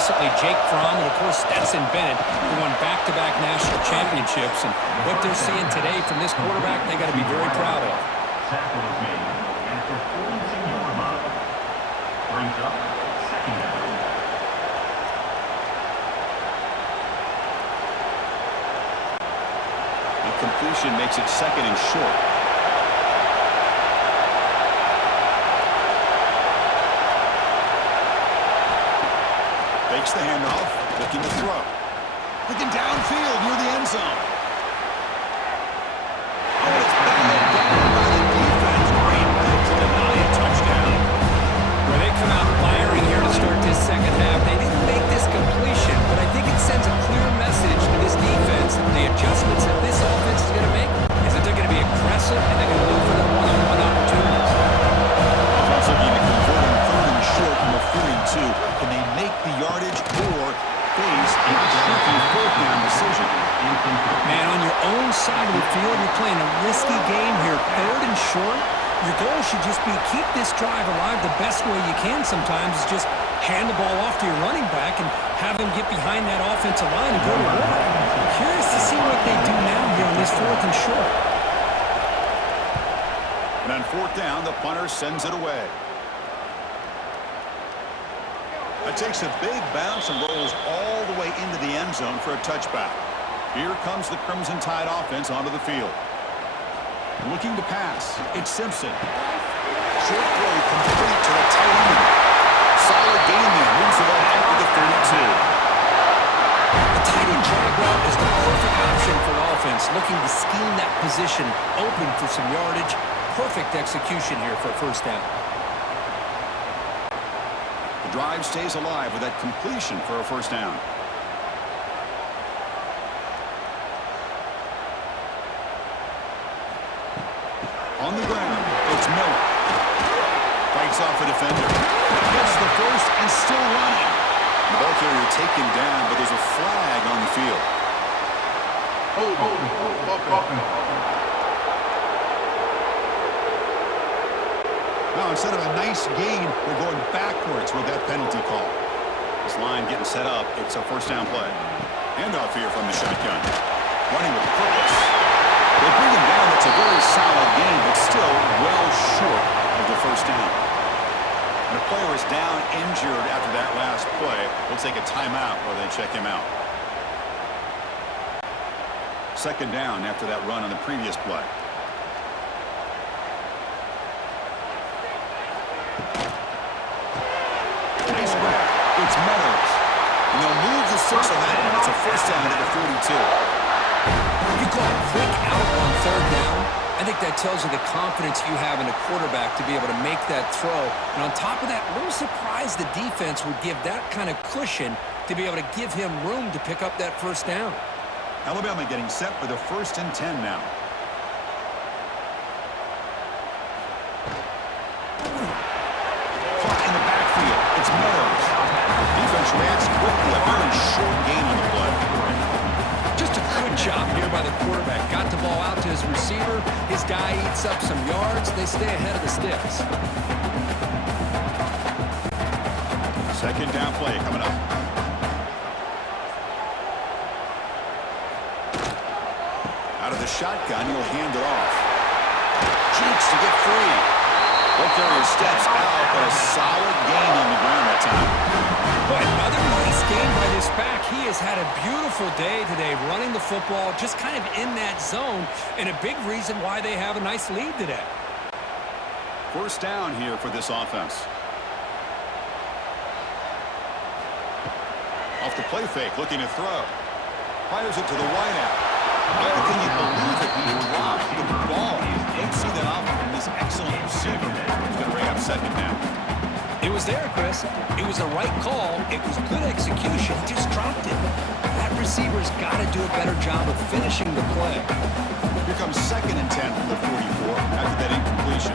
recently Jake Fromm and, of course, Stetson Bennett, who won back-to-back national championships. And what they're seeing today from this quarterback, they got to be very proud of. Tackle is made after forcing your mark. Brings up second down. The completion makes it second and short. Fakes the handoff, looking to throw. Looking downfield near the end zone. Oh, it's batted down by the defense. Great play to deny a touchdown. Where they come out firing here to start this second half. They didn't make this completion, but I think it sends a clear message to this defense that the adjustments that this offense is going to make is that they're going to be aggressive and they're going to look for the one-on-one opportunities. Offense looking to convert on third and short from a 42. Can they make the yardage or face a tricky fourth down decision? Man, on your own side of the field, you're playing a risky game here. Third and short, your goal should just be keep this drive alive the best way you can sometimes is just hand the ball off to your running back and have him get behind that offensive line and go to work. Curious to see what they do now here on this fourth and short. And on fourth down, the punter sends it away. It takes a big bounce and rolls all the way into the end zone for a touchback. Here comes the Crimson Tide offense onto the field. Looking to pass. It's Simpson. Short throw complete to the tight end. Solid gain there. Moves the ball out to the 32. The tight end drag route is the perfect option for an offense looking to scheme that position open for some yardage. Perfect execution here for a first down. The drive stays alive with that completion for a first down. On the ground, it's Miller. Fights off a defender. Gets the first and still running. The ball carrier taken down, but there's a flag on the field. Now, instead of a nice gain, we're going backwards with that penalty call. This line getting set up. It's a first down play. Handoff here from the shotgun. Running with purpose. They bring him down. It's a very solid gain, but still well short of the first down. And the player is down injured after that last play. We'll take a timeout while they check him out. Second down after that run on the previous play. Nice grab. It's Meadows. And they'll move the 6 on that one. It's a first down at the 42. You call a quick out on third down. I think that tells you the confidence you have in a quarterback to be able to make that throw. And on top of that, a little surprised the defense would give that kind of cushion to be able to give him room to pick up that first down. Alabama getting set for the 1st and 10 now. Caught in the backfield. It's Meadows. Defense reacts quickly. A very short gain on the play. Just a good job here by the quarterback. Got the ball out to his receiver. His guy eats up some yards. They stay ahead of the sticks. Second down play coming up. Out of the shotgun, he'll hand it off. Cheeks to get free. Ball carrier steps out, but a solid gain on the ground that time. But another nice game by this back. He has had a beautiful day today running the football, just kind of in that zone, and a big reason why they have a nice lead today. First down here for this offense. Off the play fake, looking to throw. Fires it to the wideout. How can you believe it? He dropped the ball. Don't see that often from this excellent receiver. He's going to bring up second down. It was there, Chris. It was the right call. It was good execution. He just dropped it. That receiver's got to do a better job of finishing the play. Here comes second and 10 from the 44 after that incompletion.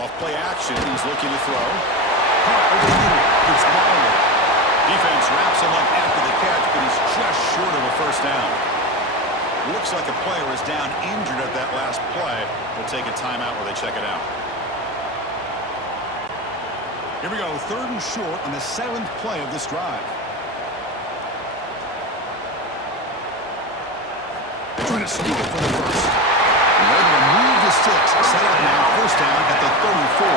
Off play action. He's looking to throw. Caught over the middle. It's Marlon. Defense wraps him up after the catch, but he's just short of a first down. Looks like a player is down injured at that last play. We'll take a timeout while they check it out. Here we go, 3rd and short on the 7th play of this drive. They're trying to sneak it for the first. And they're able to move the sticks. Set up now, 1st down at the 34.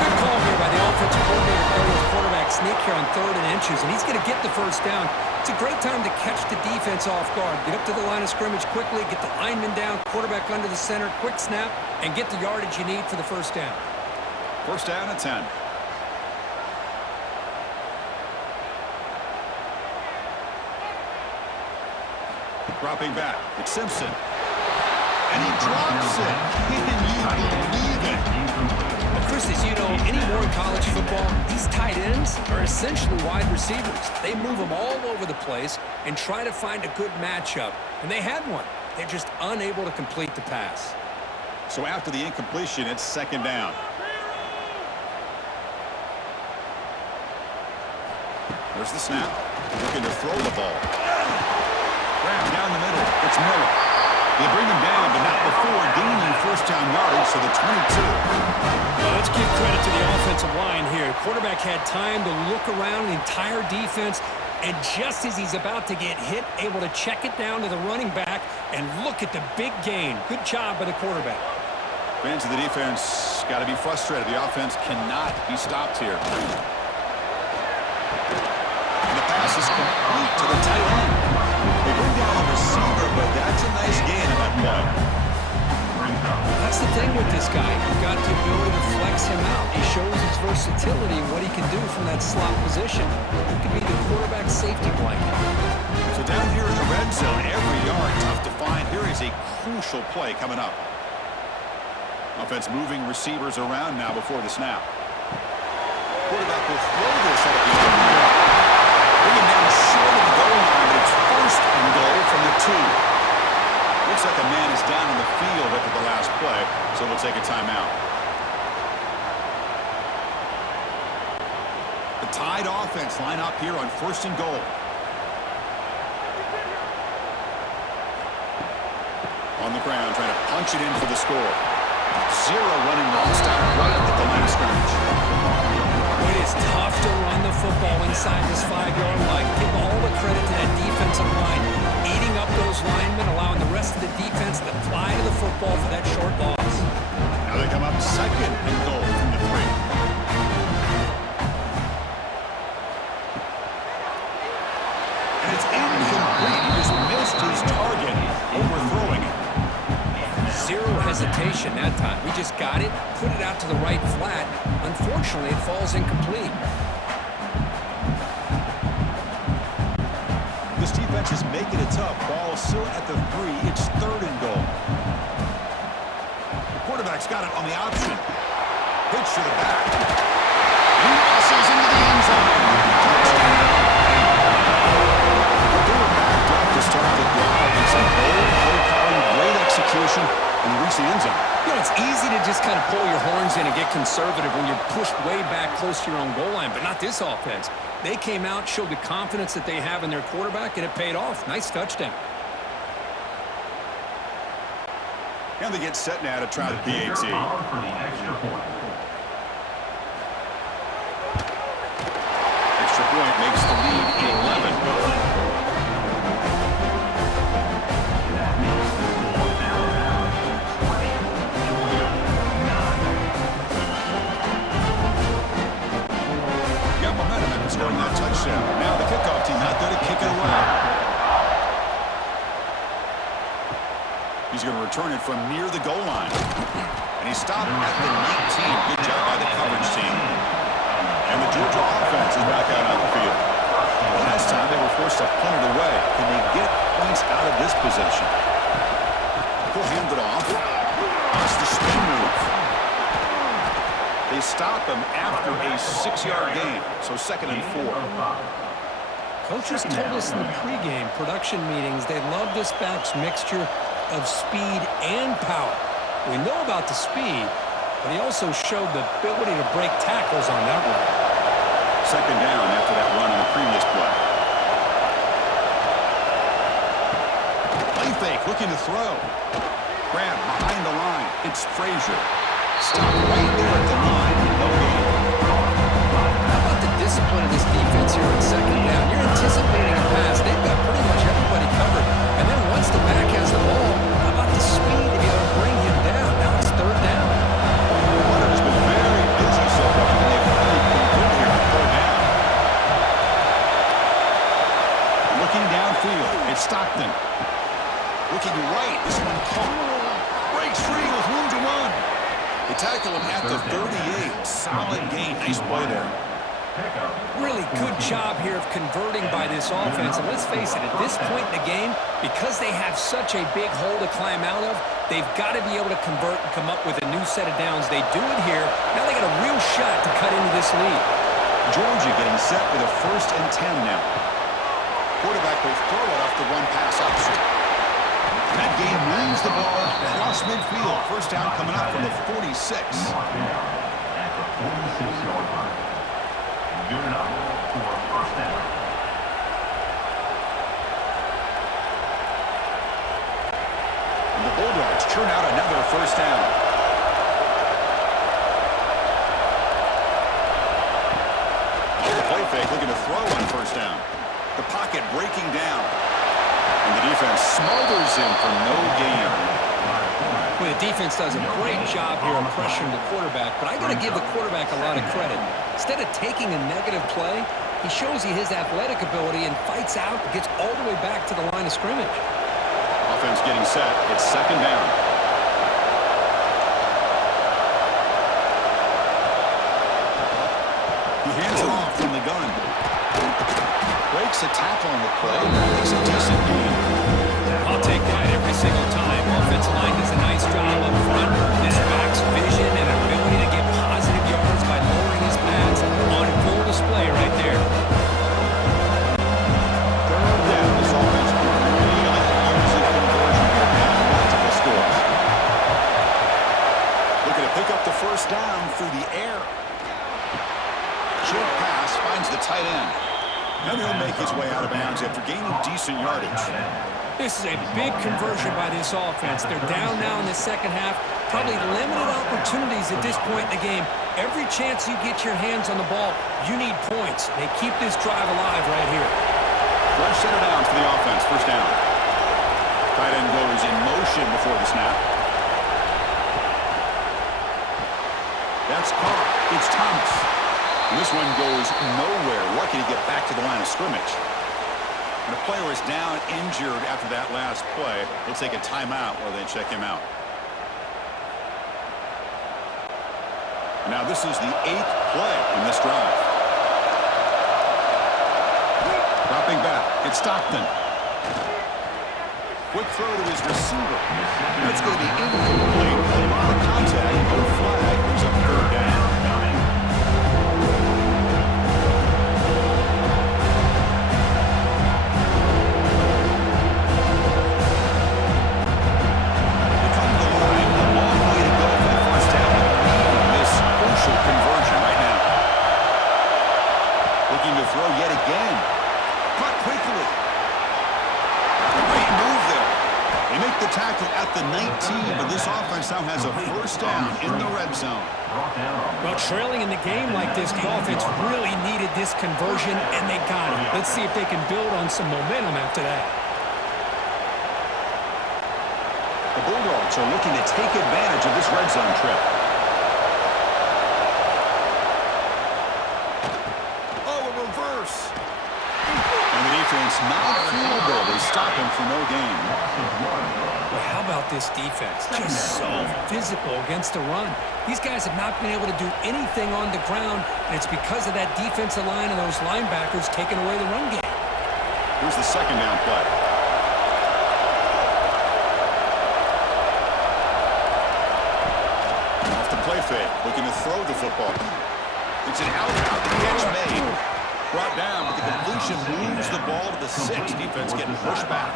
Good call here by the offensive coordinator to go with quarterback sneak here on 3rd and inches, and he's going to get the 1st down. It's a great time to catch the defense off guard. Get up to the line of scrimmage quickly, get the lineman down, quarterback under the center, quick snap, and get the yardage you need for the 1st down. 1st down at 10. Dropping back, it's Simpson. And he drops it. Can you believe it? Well, Chris, as you know, anymore in college football, these tight ends are essentially wide receivers. They move them all over the place and try to find a good matchup. And they had one. They're just unable to complete the pass. So after the incompletion, it's 2nd down. There's the snap. Looking to throw the ball. Down the middle, it's Miller. They bring him down, but not before gaining 1st down yardage to the 22. Well, let's give credit to the offensive line here. The quarterback had time to look around the entire defense, and just as he's about to get hit, able to check it down to the running back, and look at the big gain. Good job by the quarterback. Fans of the defense got to be frustrated. The offense cannot be stopped here. And the pass is complete to the tight end. They bring down the receiver, but that's a nice gain in that play. That's the thing with this guy. You've got the ability to flex him out. He shows his versatility and what he can do from that slot position. He can be the quarterback safety blanket. So down here in the red zone, every yard tough to find. Here is a crucial play coming up. Offense moving receivers around now before the snap. Quarterback will throw this at the end. Bring him down short of the goal line, but it's 1st and goal from the 2. Looks like a man is down in the field after the last play, so we'll take a timeout. The Tide offense line up here on 1st and goal. On the ground, trying to punch it in for the score. 0 running wrong stop right at the line of scrimmage. It is tough to run the football inside this 5-yard line. Give all the credit to that defensive line, eating up those linemen, allowing the rest of the defense to fly to the football for that short loss. Now they come up 2nd and goal from the 3. And it's incomplete. He just missed his target, overthrowing it. 0 hesitation that time. We just got it, put it out to the right flat. Unfortunately, it falls incomplete. This defense is making it tough. Ball still at the 3. It's 3rd and goal. The quarterback's got it on the option. Pitch to the back. He muscles into the end zone. Touchdown. They were backed up to start the drive and some bold play calling, great execution, and reach the end zone. You know, it's easy to just kind of pull your horns in and get conservative when you're pushed way back close to your own goal line, but not this offense. They came out, showed the confidence that they have in their quarterback, and it paid off. Nice touchdown. And they get set now to try the PAT. For the extra point. Extra point makes the lead 11. Scoring that touchdown. Now the kickoff team out there to kick it away. He's going to return it from near the goal line. And he stopped at the 19. Good job by the coverage team. And the Georgia offense is back out on the field. Last time they were forced to punt it away. Can they get points out of this possession? He'll hand it off. That's the spin move. They stop him after a 6-yard gain, so 2nd and 4. Coaches told us in the pregame production meetings they love this back's mixture of speed and power. We know about the speed, but he also showed the ability to break tackles on that run. 2nd down after that run on the previous play. Play fake, looking to throw. Grab behind the line. It's Frazier. Stop right there at the line. No gain. solid gain. Nice play there. Really good job here of converting by this offense. And let's face it, at this point in the game, because they have such a big hole to climb out of, they've got to be able to convert and come up with a new set of downs. They do it here. Now they got a real shot to cut into this lead. Georgia getting set with a 1st and 10 now. Quarterback will throw it off the one pass option. And that game moves the ball across midfield. First down coming up from the 46. At the 46-yard line. Good enough for a first down. And the Bulldogs churn out another first down. Off the play fake, looking to throw on first down. The pocket breaking down. And the defense smothers him for no gain. Well, the defense does a great job here of pressuring the quarterback, but I got to give the quarterback a lot of credit. Instead of taking a negative play, he shows you his athletic ability and fights out, gets all the way back to the line of scrimmage. Offense getting set. It's 2nd down. He hands it off from the gun. Breaks a tackle on the play. Makes a decent gain. I'll take that every single time. Offensive line does a nice job up front. This back's vision and ability to get positive yards by lowering his pads on full display right there. Third down. This offense really using conversion here now. Multiple scores. Looking to pick up the first down through the air. Short pass finds the tight end. And he'll make his way out of bounds after gaining decent yardage. This is a big conversion by this offense. They're down now in the second half. Probably limited opportunities at this point in the game. Every chance you get your hands on the ball, you need points. They keep this drive alive right here. Fresh set of downs for the offense. First down. Tight end goes in motion before the snap. That's caught. It's Thomas. And this one goes nowhere. Lucky to get back to the line of scrimmage. And the player is down injured after that last play. They'll take a timeout while they check him out. Now this is the 8th play in this drive. Dropping back. It's Stockton. Quick throw to his receiver. That's going to be incomplete. A lot of contact. No flag. Brings up 3rd down. Conversion right now. Looking to throw yet again. Caught quickly. Great move there. They make the tackle at the 19, but this offense now has a first down in the red zone. Well, trailing in the game like this, the offense really needed this conversion, and they got it. Let's see if they can build on some momentum after that. The Bulldogs are looking to take advantage of this red zone trip. Not field. They stop him for no gain. Well, how about this defense? Just so physical against the run. These guys have not been able to do anything on the ground, and it's because of that defensive line and those linebackers taking away the run game. Here's the 2nd down play. Off the play fake, looking to throw the football. It's an out catch made. Brought down, but the completion moves the ball to the 6. Defense getting pushed back.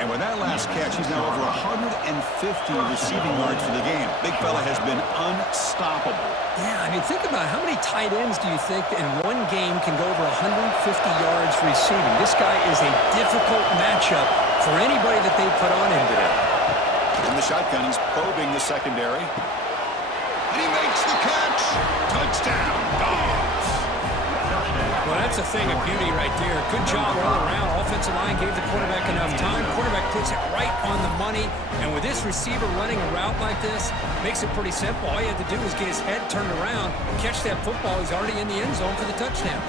And with that last catch, he's now over 150 receiving yards for the game. Big fella has been unstoppable. Yeah, I mean, think about how many tight ends do you think in one game can go over 150 yards receiving? This guy is a difficult matchup for anybody that they put on him today. In the shotgun, he's probing the secondary. And he makes the catch. Touchdown, Dogs. Well, that's a thing of beauty right there. Good job all around. Offensive line gave the quarterback enough time. Quarterback puts it right on the money. And with this receiver running a route like this, makes it pretty simple. All you have to do is get his head turned around, catch that football. He's already in the end zone for the touchdown.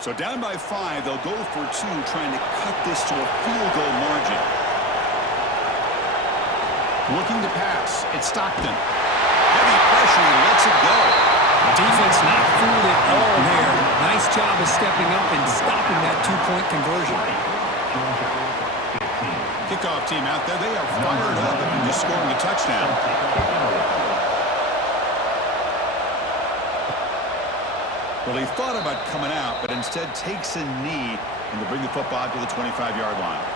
So down by 5, they'll go for 2, trying to cut this to a field goal margin. Looking to pass. It's Stockton. Heavy pressure. He lets it go. Defense not fooled at all there. Nice job of stepping up and stopping that two-point conversion. Kickoff team out there. They are fired up and just scoring a touchdown. Well, he thought about coming out, but instead takes a knee and to bring the football to the 25-yard line.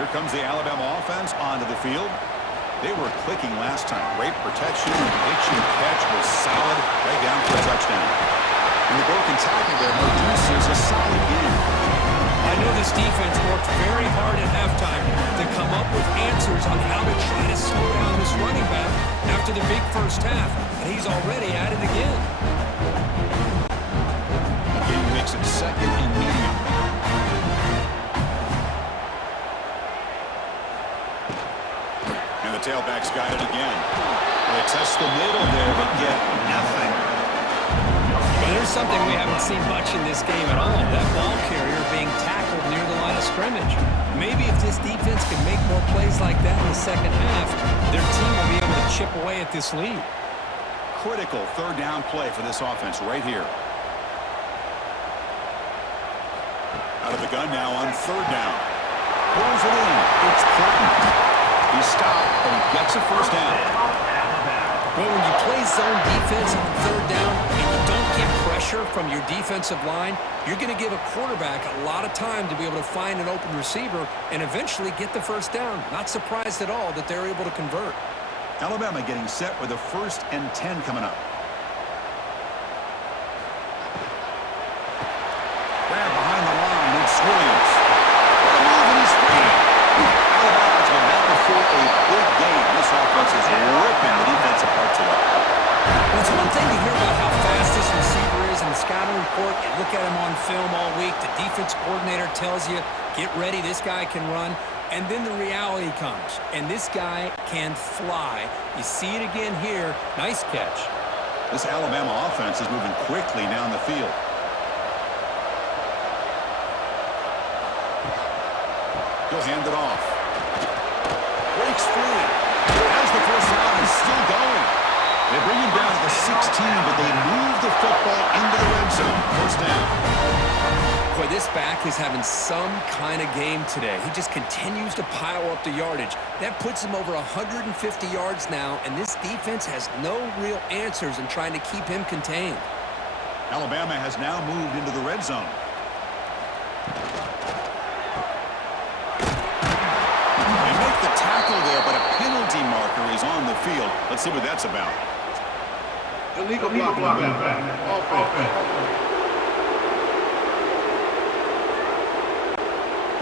Here comes the Alabama offense onto the field. They were clicking last time. Great protection. Pitch and catch was solid. Right down for a touchdown. And the broken tackle there produces a solid game. I know this defense worked very hard at halftime to come up with answers on how to try to slow down this running back after the big first half. And he's already at it again. Again, makes it second and medium. Tailback's got it again. They test the middle there, but get nothing. Well, there's something we haven't seen much in this game at all. That ball carrier being tackled near the line of scrimmage. Maybe if this defense can make more plays like that in the second half, their team will be able to chip away at this lead. Critical third down play for this offense right here. Out of the gun now on third down. Pulls it in. It's Portland. He stopped, but he gets a first down. Well, when you play zone defense on third down and you don't get pressure from your defensive line, you're going to give a quarterback a lot of time to be able to find an open receiver and eventually get the first down. Not surprised at all that they're able to convert. Alabama getting set with a 1st and 10 coming up. Grab behind the line, it's Williams. What a move, and he's free. Alabama's been back before a big game. This offense is ripping the defense apart today. Well, it's one thing to hear about how fast this receiver is in the scouting report. You look at him on film all week. The defense coordinator tells you, get ready, this guy can run. And then the reality comes, and this guy can fly. You see it again here. Nice catch. This Alabama offense is moving quickly down the field. He'll hand it off. Breaks free. Has the first down and still going. They bring him down to the 16, but they move the football into the red zone. First down. Boy, this back is having some kind of game today. He just continues to pile up the yardage. That puts him over 150 yards now, and this defense has no real answers in trying to keep him contained. Alabama has now moved into the red zone. They make the tackle there, but a penalty marker is on the field. Let's see what that's about. Illegal blocking. Offense.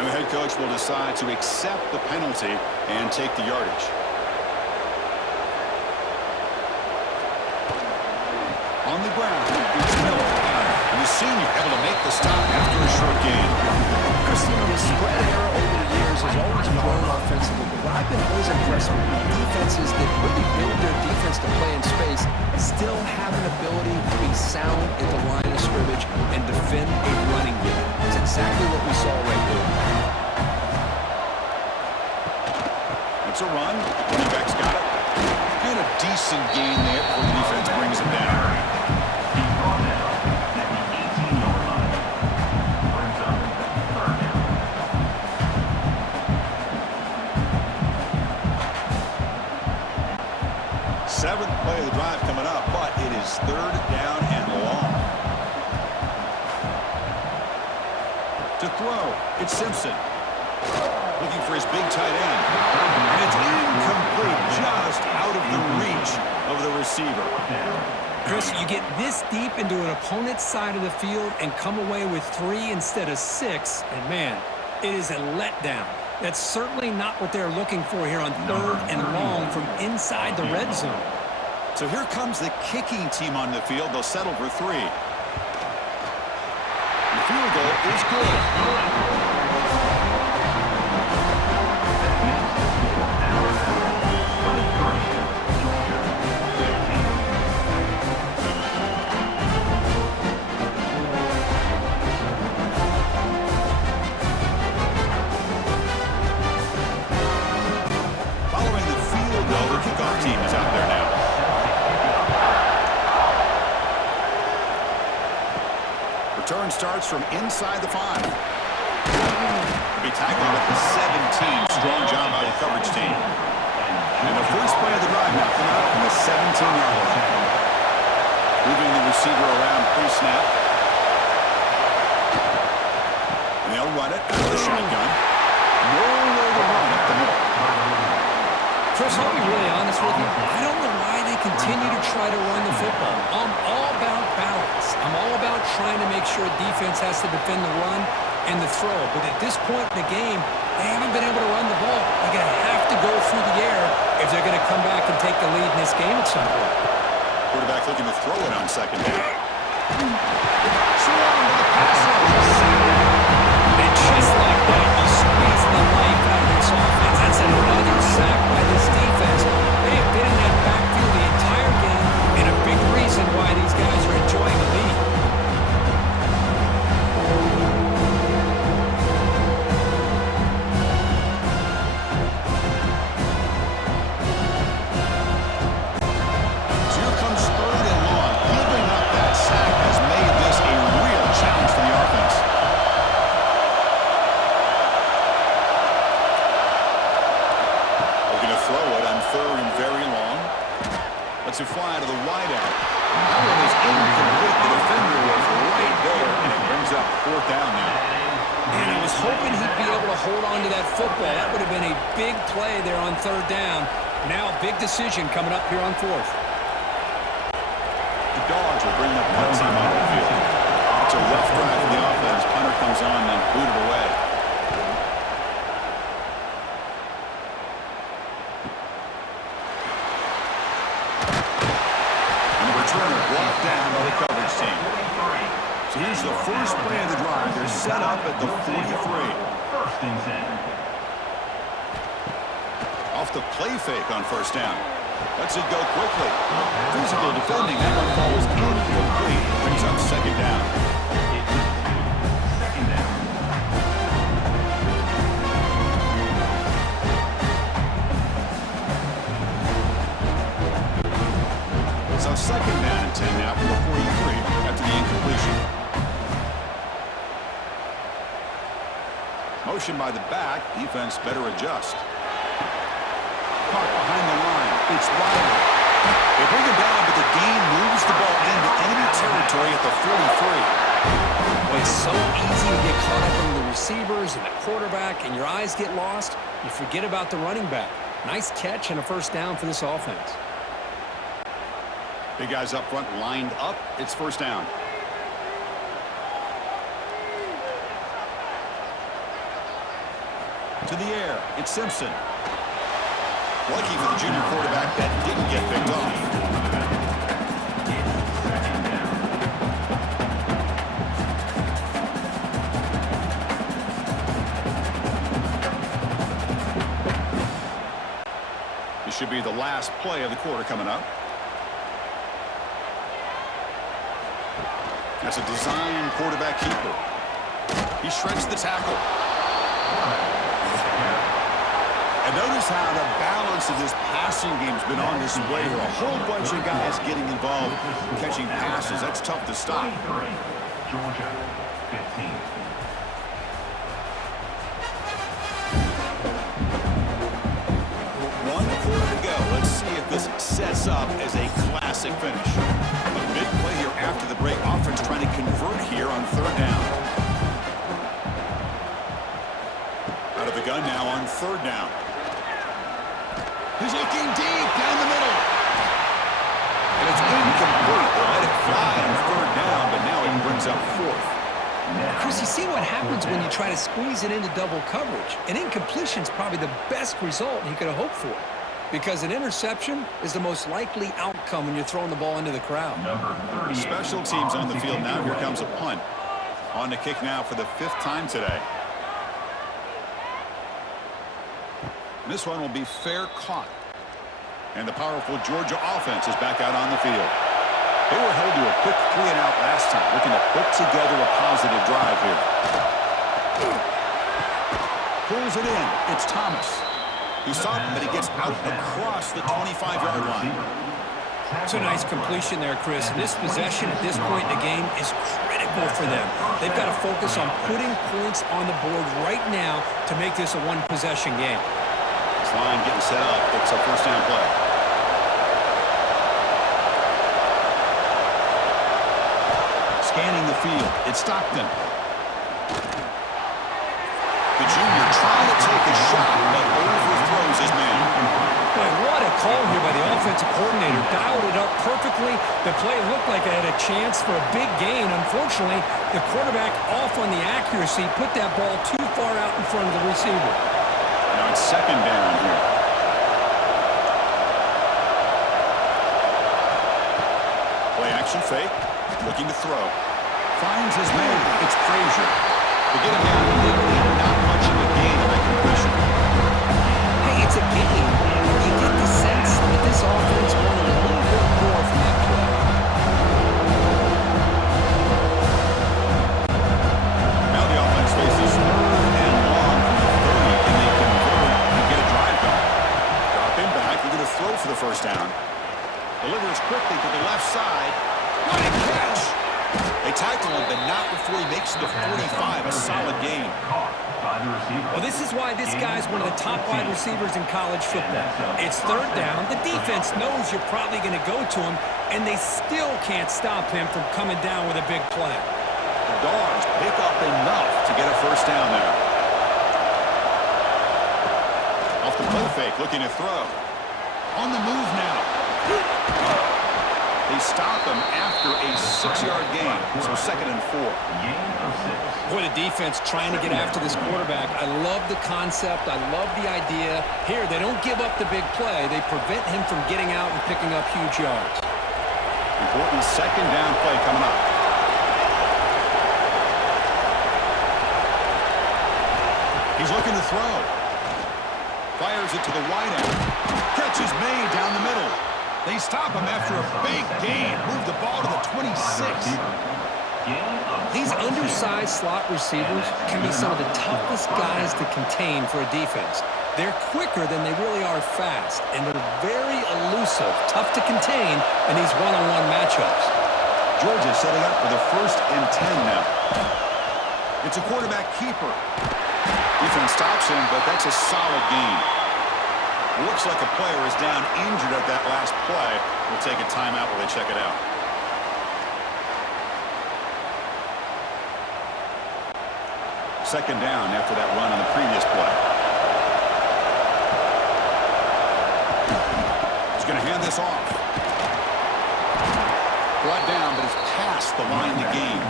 And the head coach will decide to accept the penalty and take the yardage. On the ground, it's Miller. And the senior able to make the stop after a short gain. Chris, the spread era over the years has always grown offensively, but what I've been always impressed with defenses that really build their defense to play in space still have an ability to be sound at the line of scrimmage and defend a running game. It's exactly what we saw right there. It's a run. Running back's got it. And a decent gain there before the defense brings him down. Seventh play of the drive coming up, but it is third down and long. To throw, it's Simpson. Looking for his big tight end. And it's incomplete, just out of the reach of the receiver. Chris, you get this deep into an opponent's side of the field and come away with 3 instead of 6, and man, it is a letdown. That's certainly not what they're looking for here on third and long from inside the red zone. So here comes the kicking team on the field. They'll settle for 3. The field goal is good. Return starts from inside the 5. Be tackled at the 17. Strong job by the coverage team. And the first play of the drive now come out from the 17-yard line. Moving the receiver around pre-snap. And they'll run it out of the shotgun. Nowhere to run up the middle. Chris, I'll be really honest with you. I don't know why they continue to try to run the football. I'm all about balance. I'm all about trying to make sure defense has to defend the run and the throw. But at this point in the game, they haven't been able to run the ball. They're going to have to go through the air if they're going to come back and take the lead in this game at some point. Quarterback looking to throw it on second down. Surrounded with the pass rush. And just like that, you squeeze the life out of this offense. That's another sack by this defense. They have been in that backfield the entire game, and a big reason why these guys are enjoying the lead. So here comes third and long. Giving up that sack has made this a real challenge for the offense. Looking to throw it on third and very long. Lets it fly to the wideout. That one is incomplete. The defender was right there, and it brings up fourth down now. And I was hoping he'd be able to hold on to that football. That would have been a big play there on third down. Now a big decision coming up here on fourth. The Dogs will bring the punt team on the field. It's a rough drive for the offense. Punter comes on and booted away. And the returner brought down by the coverage team. So here's the first play of the drive. They're set up at the 43. First and 10. Off the play fake on first down. Lets it go quickly. Physical defending. That one falls incomplete. Brings up second down. Second down. So second down and 10 now from the 43 after the incompletion. Motion by the back. Defense better adjust. Caught behind the line. It's Riley. They bring him down, but the gain moves the ball into enemy territory at the 43. Well, it's so easy to get caught up in the receivers and the quarterback, and your eyes get lost. You forget about the running back. Nice catch and a first down for this offense. Big guys up front lined up. It's first down. To the air. It's Simpson. Lucky for the junior quarterback that didn't get picked off. This should be the last play of the quarter coming up. That's a design quarterback keeper. He shreds the tackle. And notice how the balance of this passing game has been on display here. A whole bunch of guys getting involved, catching passes. That's tough to stop. Georgia, 15. One quarter to go. Let's see if this sets up as a classic finish. A big play here after the break. Offense trying to convert here on third down. Out of the gun now on third down. He's looking deep down the middle. And it's incomplete. They'll let it fly on third down, but now it brings up fourth. Chris, you see what happens when you try to squeeze it into double coverage. An incompletion is probably the best result he could have hoped for, because an interception is the most likely outcome when you're throwing the ball into the crowd. Number 30. Special teams on the field now. Here comes a punt. On the kick now for the 5th time today. This one will be fair caught. And the powerful Georgia offense is back out on the field. They were held to a quick 3-and-out last time, looking to put together a positive drive here. Pulls it in. It's Thomas. He saw it, but he gets out across the 25-yard line. It's a nice completion there, Chris. And this possession at this point in the game is critical. critical for them. They've got to focus on putting points on the board right now to make this a one-possession game. This line getting set up. It's a first down play. Scanning the field. It's Stockton. The junior trying to take a shot, but overthrows his man. Boy, what a call here by the offensive coordinator. Dialed it up perfectly. The play looked like it had a chance for a big gain. Unfortunately, the quarterback off on the accuracy, put that ball too far out in front of the receiver. Now it's second down here. Play action fake. Looking to throw. Finds his man. It's Frazier. To get him down quickly, not much of a gain on that completion. Hey, it's a game. You get the sense that this offense wanted a little bit more from that play. Now the offense faces third and long from the 30. Can they convert and get a drive going? Drop him back. We're going to throw for the first down. Delivers quickly to the left side. What a catch! They tackle him, but not before he makes it to 45. A solid gain. Well, this is why this guy's one of the top wide receivers in college football. It's third down. The defense knows you're probably going to go to him, and they still can't stop him from coming down with a big play. The Dogs pick up enough to get a first down there. Off the play fake, looking to throw. On the move now. They stop him after a 6-yard gain, so second and 4. Boy, the defense trying to get after this quarterback. I love the concept. I love the idea. Here, they don't give up the big play. They prevent him from getting out and picking up huge yards. Important second down play coming up. He's looking to throw. Fires it to the wide end. Catch is made down the middle. They stop him after a big gain. Move the ball to the 26. These undersized slot receivers can be some of the toughest guys to contain for a defense. They're quicker than they really are fast, and they're very elusive, tough to contain in these one-on-one matchups. Georgia setting up for the 1st and 10 now. It's a quarterback keeper. Defense stops him, but that's a solid gain. Looks like a player is down injured at that last play. We'll take a timeout while they check it out. Second down after that run on the previous play. He's going to hand this off. Brought down, but it's past the line to gain.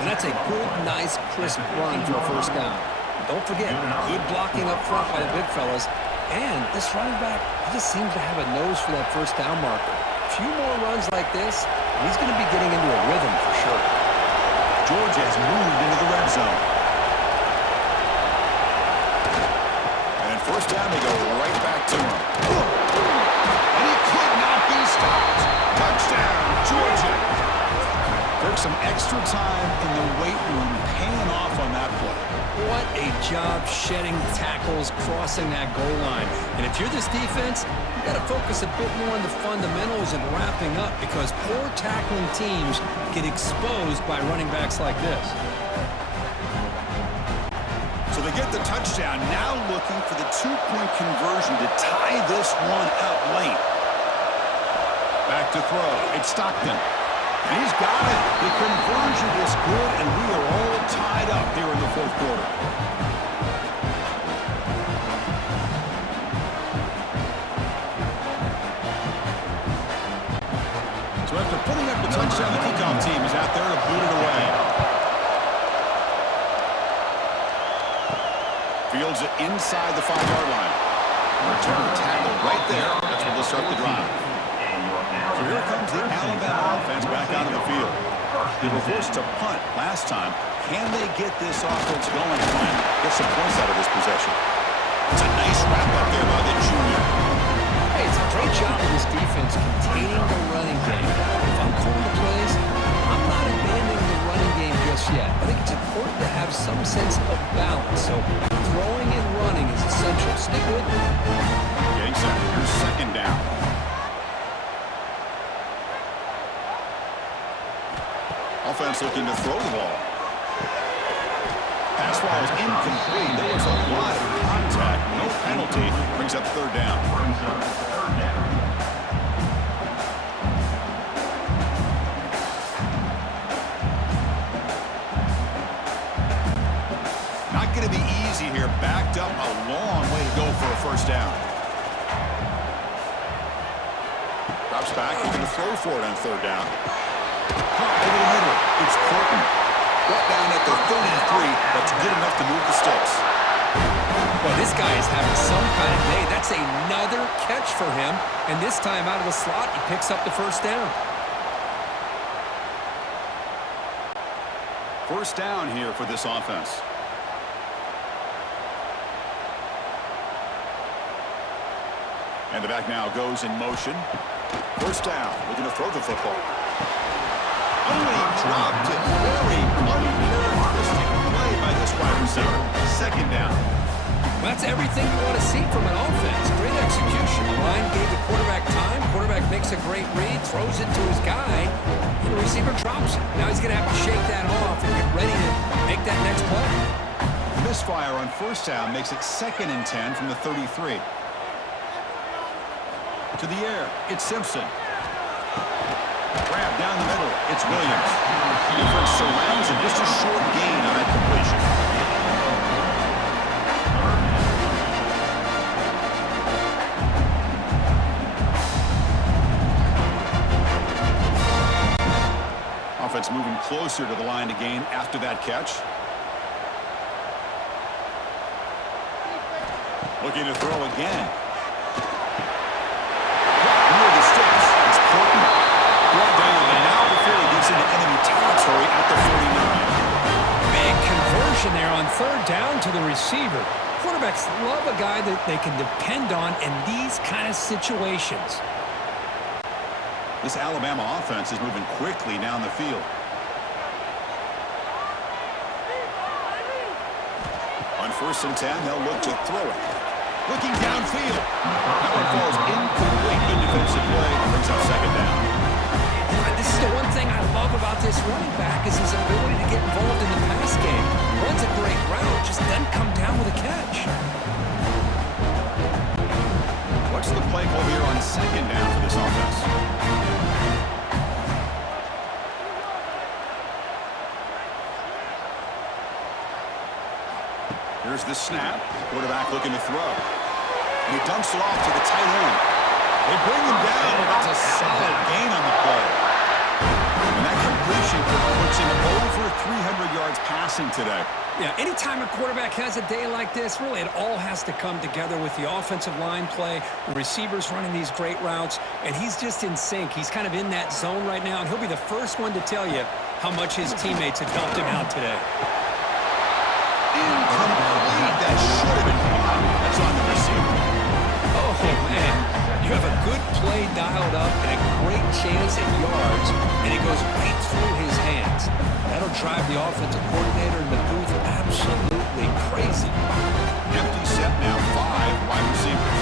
And that's a good, nice, crisp run for a first down. Don't forget, good blocking up front by the big fellas. And this running back, he just seems to have a nose for that first down marker. A few more runs like this, and he's going to be getting into a rhythm for sure. Georgia has moved into the red zone. And first down, they go right back to him. And he could not be stopped. Touchdown, Georgia. Took some extra time in the weight room paying off on that play. What a job shedding tackles, crossing that goal line. And if you're this defense, you've got to focus a bit more on the fundamentals and wrapping up, because poor tackling teams get exposed by running backs like this. So they get the touchdown, now looking for the 2-point conversion to tie this one up late. Back to throw. It's Stockton. And he's got it. The conversion is good, and we are all tied up here in the fourth quarter. So after putting up the touchdown, the kickoff team is out there to boot it away. Fields it inside the 5-yard line. Return tackle right there. That's where they'll start the drive. So here comes the Alabama offense back out on the field. They were forced to punt last time. Can they get this offense going and get some points out of this possession? It's a nice wrap-up there by the junior. Hey, it's a great job of this defense containing the running game. If I'm calling the plays, I'm not abandoning the running game just yet. I think it's important to have some sense of balance. So throwing and running is essential. Stick with me. Getting set. Here's second down. Offense looking to throw the ball. Pass ball is incomplete. There was a lot of contact. No penalty. Brings up third down. Not going to be easy here. Backed up a long way to go for a first down. Drops back. He's going to throw for it on third down. Caught over the middle. It's Porton. Brought down at the 33. That's good enough to move the sticks. Well, this guy is having some kind of day. That's another catch for him. And this time out of the slot, he picks up the first down. First down here for this offense. And the back now goes in motion. First down. Looking to throw the football. Oh, he dropped it. Very uncharacteristic play by this wide receiver. Second down. Well, that's everything you want to see from an offense. Great execution. The line gave the quarterback time. Quarterback makes a great read, throws it to his guy, and the receiver drops it. Now he's going to have to shake that off and get ready to make that next play. Misfire on first down makes it 2nd and 10 from the 33. To the air, it's Simpson. Grab down the middle, it's Williams. Defense surrounds him, just a short gain on that completion. Offense moving closer to the line to gain after that catch. Looking to throw again. Near the sticks. It's Porton. Brought down, and now before he gets into enemy territory at the 49. Big conversion there on third down to the receiver. Quarterbacks love a guy that they can depend on in these kind of situations. This Alabama offense is moving quickly down the field. On 1st and 10, they'll look to throw it. Looking downfield. That one falls incomplete. Good defensive play. Brings up second down. This is the one thing I love about this running back is his ability to get involved in the pass game. Runs a great route, just doesn't come down with a catch. What's the play call here on second down for this offense? Here's the snap. Quarterback looking to throw. And he dumps it off to the tight end. They bring him down, but that's a solid gain on the play. And that completion puts him over 300 yards passing today. Yeah, anytime a quarterback has a day like this, really it all has to come together with the offensive line play, the receivers running these great routes, and he's just in sync. He's kind of in that zone right now, and he'll be the first one to tell you how much his teammates have helped him out today. Incomplete. That should have been caught. That's on the receiver. Oh, man. You have a good play dialed up and a great chance at yards, and it goes right through his hands. That'll drive the offensive coordinator in the booth absolutely crazy. Empty set now, 5 wide receivers.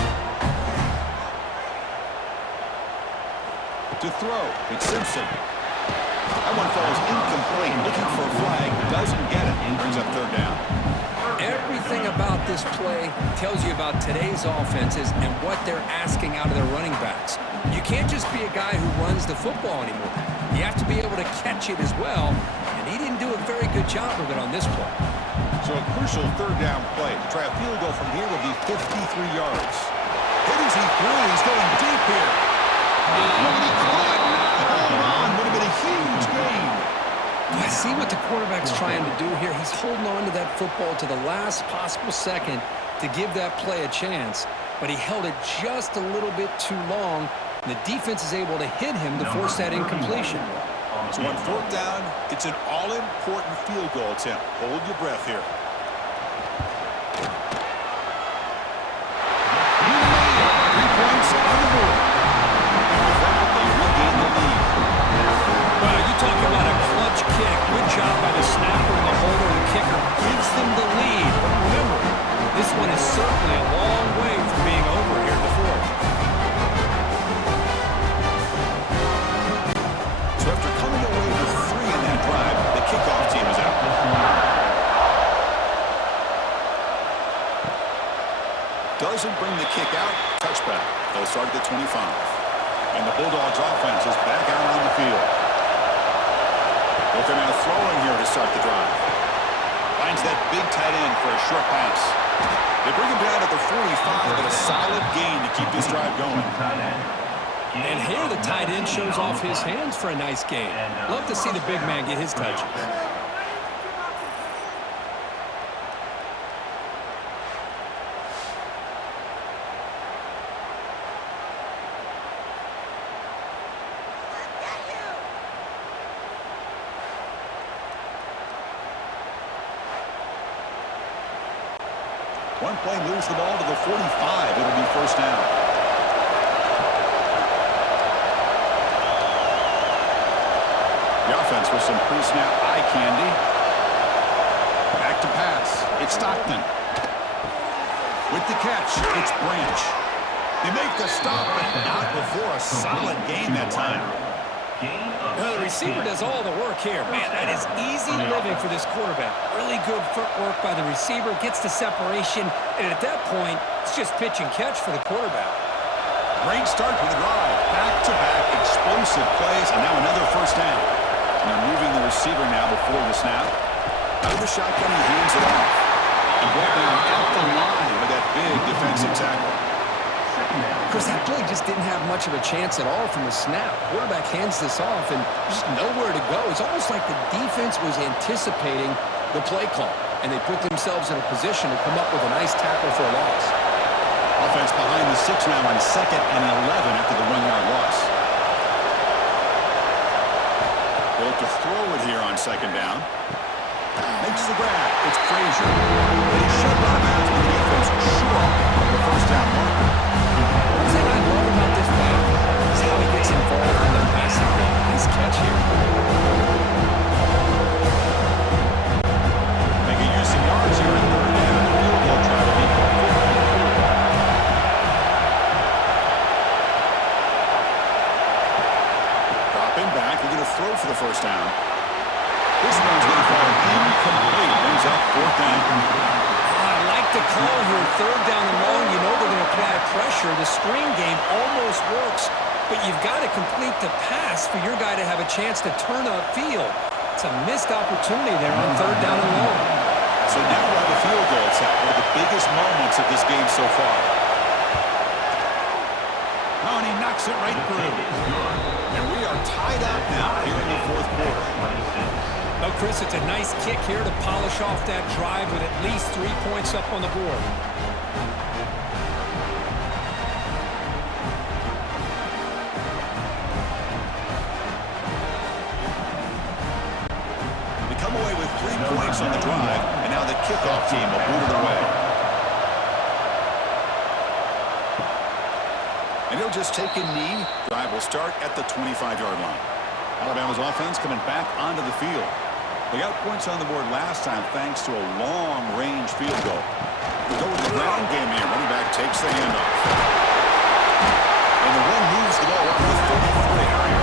To throw, it's Simpson. That one falls incomplete. Looking for a flag, doesn't get it. Brings up third down. Everything about this play tells you about today's offenses and what they're asking out of their running backs. You can't just be a guy who runs the football anymore. You have to be able to catch it as well, and he didn't do a very good job of it on this play. So a crucial third down play. To try a field goal from here would be 53 yards. Hit as he threw. He's going deep here. Nobody caught. Hold on. Would have been a huge gain. I see what the quarterback's trying to do here. He's holding on to that football to the last possible second to give that play a chance, but he held it just a little bit too long, and the defense is able to hit him to force that incompletion. So on fourth down, it's an all-important field goal attempt. Hold your breath here. He made it. 3 points on the board. And with that, they regain the lead. Wow, you talk about a clutch kick. Good job by the snapper and the holder. The kicker gives them the lead. But remember, this one is certainly a long way from being over here in the fourth. So after coming away with 3 in that drive, doesn't bring the kick out. Touchback. They'll start at the 25. And the Bulldogs offense is back out on the field. Looking at throwing here to start the drive. Finds that big tight end for a short pass. They bring him down at the 45, but a solid gain to keep this drive going. And here the tight end shows off his hands for a nice gain. Love to see the big man get his touches. One play moves the ball to the 45. It'll be first down. The offense with some pre-snap eye candy. Back to pass. It's Stockton. With the catch, it's Branch. They make the stop, but not before a solid gain that time. The receiver does all the work here. Man, that is easy living for this quarterback. Really good footwork by the receiver, gets the separation, and at that point, it's just pitch and catch for the quarterback. Great start to the drive. Back-to-back explosive plays, and now another first down. And they're moving the receiver now before the snap. Out of the shotgun, he hands it off. And brought down at the line with that big defensive tackle. Chris, that play just didn't have much of a chance at all from the snap. Quarterback hands this off and just nowhere to go. It's almost like the defense was anticipating the play call, and they put themselves in a position to come up with a nice tackle for a loss. Offense behind the 6 now on 2nd and 11 after the 1-yard loss. Built to throw it here on 2nd down. Makes the grab. It's Frazier. And he's shoved out of bounds with the defense short of the first down marker. One thing I love about this back is how he gets involved in the passing game. Nice catch here. Making use of yards here in 3rd down. Field goal try to make it 4. Dropping back. They're going to throw for the first down. This one's going to fall incomplete. Brings up 4th down. I like the call here. 3rd down and long. You know they're going to apply pressure. The screen game almost works, but you've got to complete the pass for your guy to have a chance to turn upfield. It's a missed opportunity there on 3rd down and long. So now we'll have a field goal attempt. One of the biggest moments of this game so far. Oh, and he knocks it right through. And we are tied up now here in the 4th quarter. Oh, Chris, it's a nice kick here to polish off that drive with at least 3 points up on the board. They come away with 3 points on the drive, and now the kickoff team will boot it away. And he'll just take a knee. Drive will start at the 25-yard line. Alabama's offense coming back onto the field. They got points on the board last time thanks to a long-range field goal. We go with the ground game here. Running back takes the handoff. And the one moves the ball up to the 33.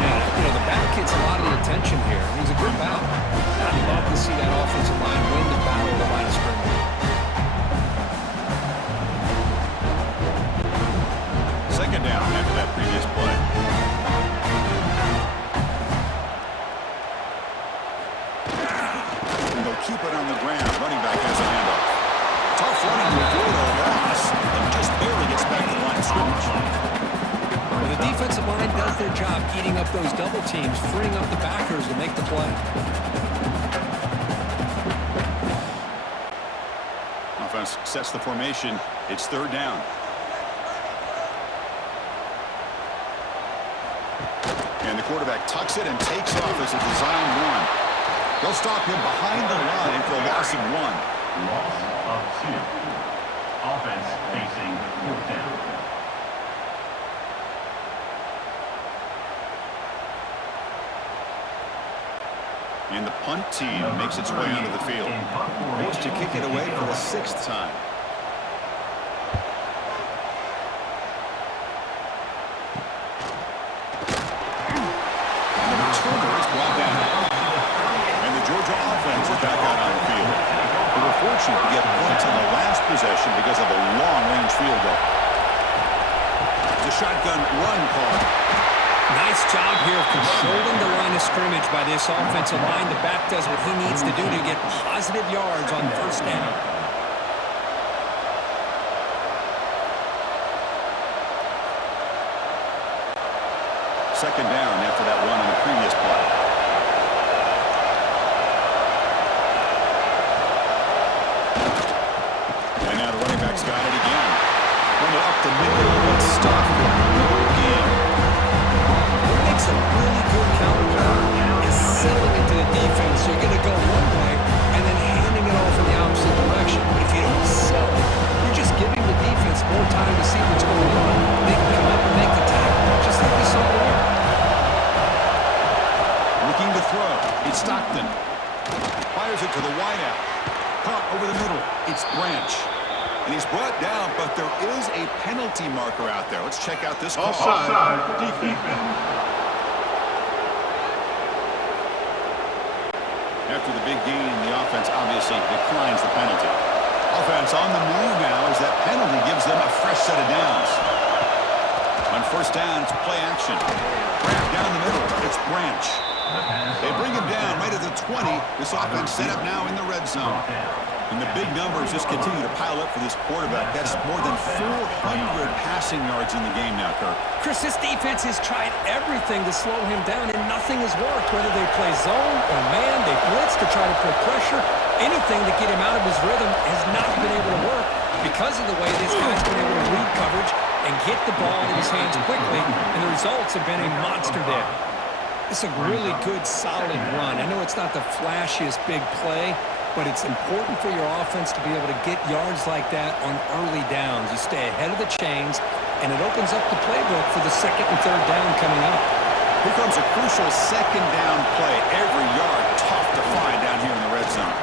Yeah, you know, the back gets a lot of the attention here. He's a good battle. I'd love to see that offensive line win the battle of the line of scrimmage. Second down after that previous play. Keep it on the ground. Running back has a handoff. Tough running to avoid a loss and just barely gets back to the line of scrimmage. Well, the defensive line does their job eating up those double teams, freeing up the backers to make the play. Offense sets the formation. It's 3rd down. And the quarterback tucks it and takes off as a design run. They'll stop him behind the line for a loss of 1. Loss of 2. Offense facing 4th down. And the punt team makes its way onto the field. Forced to kick it away for the 6th time. And the returner is brought down. And the Georgia offense is back out on the field. They were fortunate to get points on the last possession because of a long-range field goal. The shotgun run call. Nice job here of controlling the line of scrimmage by this offensive line. The back does what he needs to do to get positive yards on first down. Second down after that run on the previous play. And now the running back's got it again. Run it up the middle, but stop for no gain. What makes a really good counter play is settling into the defense. So you're going to go one way and then handing it off in the opposite direction. But if you don't settle, you're just giving the defense more time to see what's going on. They can come up and make the tackle, just like we saw there. Looking to throw. It's Stockton. Fires it to the wideout. Caught over the middle. It's Branch. And he's brought down, but there is a penalty marker out there. Let's check out this call. Offside. Defense. After the big gain, the offense obviously declines the penalty. Offense on the move now as that penalty gives them a fresh set of downs. On first down, it's play action. Grab down the middle. It's Branch. They bring him down right at the 20. This offense set up now in the red zone. And the big numbers just continue to pile up for this quarterback. That's more than 400 passing yards in the game now, Kirk. Chris, this defense has tried everything to slow him down, and nothing has worked. Whether they play zone or man, they blitz to try to put pressure. Anything to get him out of his rhythm has not been able to work because of the way this guy's been able to read coverage and get the ball in his hands quickly, and the results have been a monster day. It's a really good, solid run. I know it's not the flashiest big play, but it's important for your offense to be able to get yards like that on early downs. You stay ahead of the chains, and it opens up the playbook for the second and third down coming up. Here comes a crucial second down play. Every yard tough to find down here in the red zone.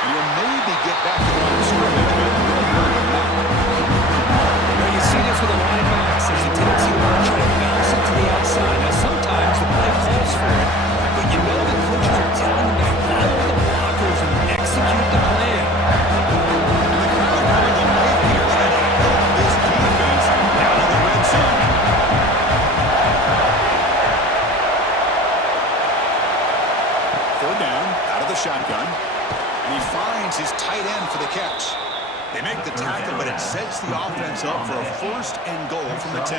And you'll maybe get back to the line of scrimmage, but Now you see this with a lot of backs. There's a tendency to want to try to bounce it to the outside. Now sometimes the play calls for it, but you know the coaches are telling them to follow the blockers and execute the plan. and the crowd coming to life here trying to help this defense down in the red zone. Third down, out of the shotgun, and he finds his tight end for the catch. They make the tackle, but it sets the offense up for a first and goal from the 10.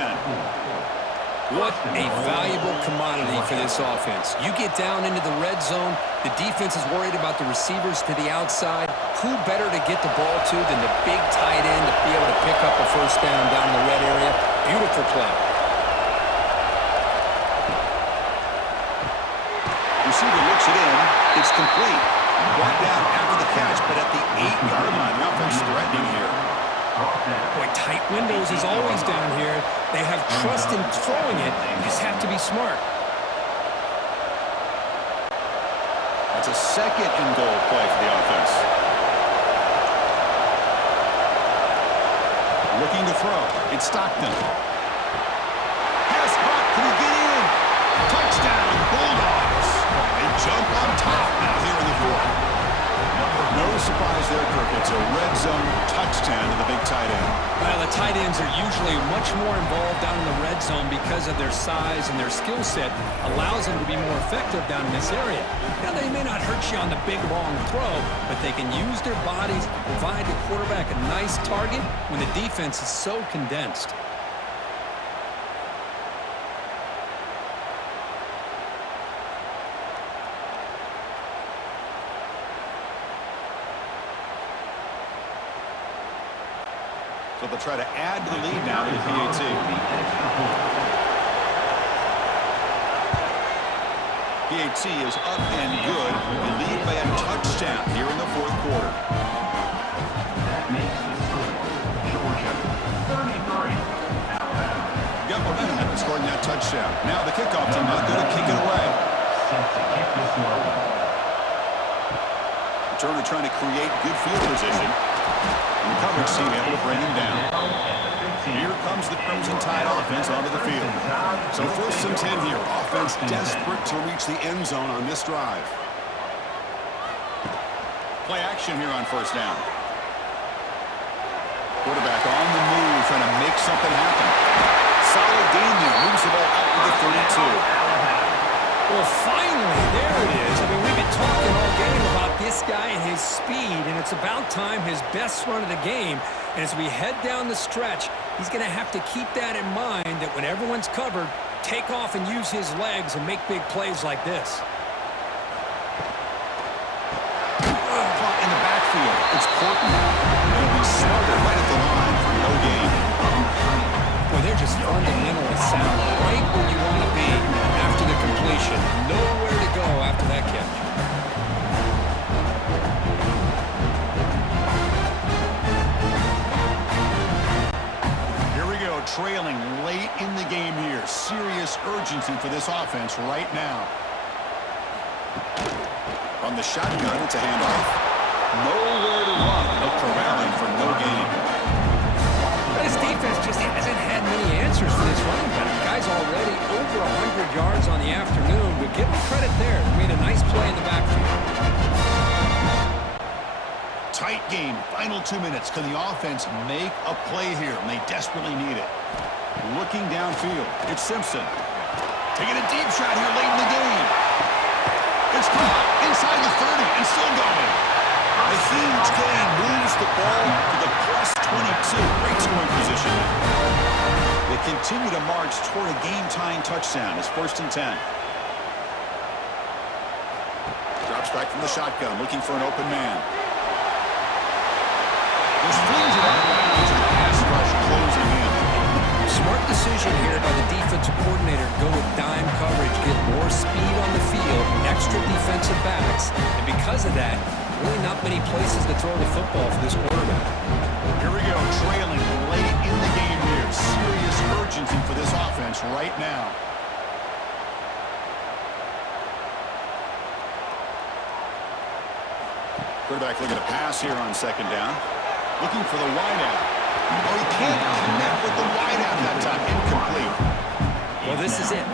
What a valuable commodity for this offense. You get down into the red zone, the defense is worried about the receivers to the outside. Who better to get the ball to than the big tight end to be able to pick up a first down down in the red area? Beautiful play. Receiver looks it in. It's complete. Brought down after the catch, but at the 8-yard line, the offense threatening here. Boy, tight windows is always down here. They have trust in throwing it. You just have to be smart. That's a second and goal play for the offense. Looking to throw. It's Stockton. Pass caught. Can he get in? Touchdown, Bulldogs. They jump on top now here in the fourth. No surprise there, Kirk. It's a red zone touchdown to the big tight end. Well, the tight ends are usually much more involved down in the red zone because of their size and their skill set allows them to be more effective down in this area. Now, they may not hurt you on the big, long throw, but they can use their bodies to provide the quarterback a nice target when the defense is so condensed. So they'll try to add to the lead now to the PAT. PAT is up and good. They lead by a touchdown here in the fourth quarter. That makes the score Georgia 33. Got momentum after scoring that touchdown. Now the kickoff team out there to kick it away. Set to kick this one. Returner trying to create good field position. And the coverage team able to bring him down. Here comes the Crimson Tide offense onto the field. So first and 10 here. Offense desperate to reach the end zone on this drive. play action here on first down. Quarterback on the move, trying to make something happen. Solid gain there. Moves the ball out to the 32. Well, finally, there it is. I mean, we've been talking all game about this guy and his speed, and it's about time his best run of the game. And as we head down the stretch, he's going to have to keep that in mind, that when everyone's covered, take off and use his legs and make big plays like this. Caught in the backfield. It's Portman. He'll be smothered right at the line for no gain. Boy, they're just fundamentally sound, right where you want to be after the completion. Nowhere to go after that catch. Here we go, trailing late in the game here. Serious urgency for this offense right now. From the shotgun, it's a handoff. Nowhere to run. No corralling for no gain. This defense just hasn't had many answers for this running back. The guy's already over 100 yards on the afternoon, but give him credit there. He made a nice play in the backfield. Tight game, final 2 minutes. Can the offense make a play here? And they desperately need it. Looking downfield, it's Simpson. Taking a deep shot here late in the game. It's caught inside the 30 and still going. A huge gain moves the ball to the +22. Great scoring position. They continue to march toward a game-tying touchdown. It's 1st and 10. Drops back from the shotgun, looking for an open man. There's flings it out of the pass rush closing in. Smart decision here by the defensive coordinator to go with dime coverage, get more speed on the field, extra defensive backs, and because of that, really not many places to throw the football for this quarterback. Here we go, trailing late in the game here. Serious urgency for this offense right now. Quarterback looking to pass here on 2nd down. Looking for the wideout. Oh, he can't connect with the wideout that time. Incomplete. Well, this is it.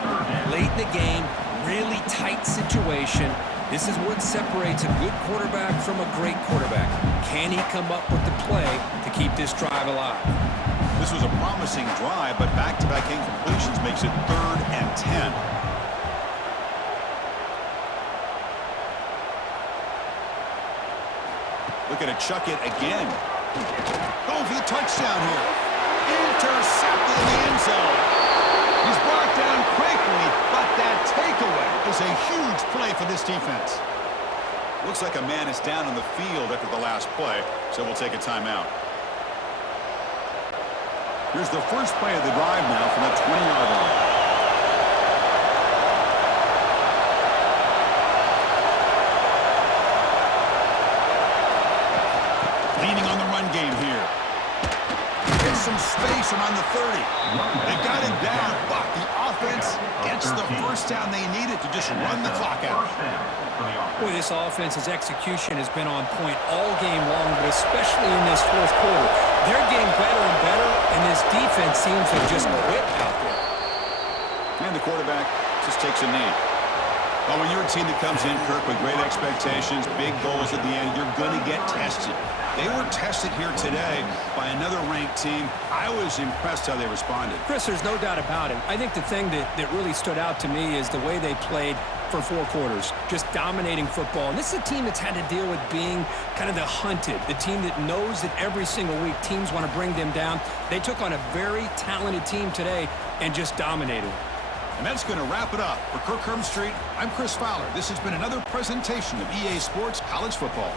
Late in the game, really tight situation. This is what separates a good quarterback from a great quarterback. Can he come up with the play to keep this drive alive? This was a promising drive, but back-to-back incompletions makes it 3rd and 10. Looking to chuck it again. Going for the touchdown here. Intercepted in the end zone. He's brought down quickly, but that takeaway is a huge play for this defense. Looks like a man is down on the field after the last play, so we'll take a timeout. Here's the first play of the drive now from the 20-yard line. Leaning on the run game here. Gets some space around the 30. They got him down, but the offense gets the first down they needed to just run the clock out. Boy, this offense's execution has been on point all game long, but especially in this 4th quarter. They're getting better and better, and this defense seems to have just quit out there. And the quarterback just takes a knee. Well, when you're a team that comes in, Kirk, with great expectations, big goals at the end, you're going to get tested. They were tested here today by another ranked team. I was impressed how they responded. Chris, there's no doubt about it. I think the thing that really stood out to me is the way they played for 4 quarters, just dominating football. And this is a team that's had to deal with being kind of the hunted, the team that knows that every single week teams want to bring them down. They took on a very talented team today and just dominated. And that's going to wrap it up. For Kirk Herbstreit, I'm Chris Fowler. This has been another presentation of EA Sports College Football.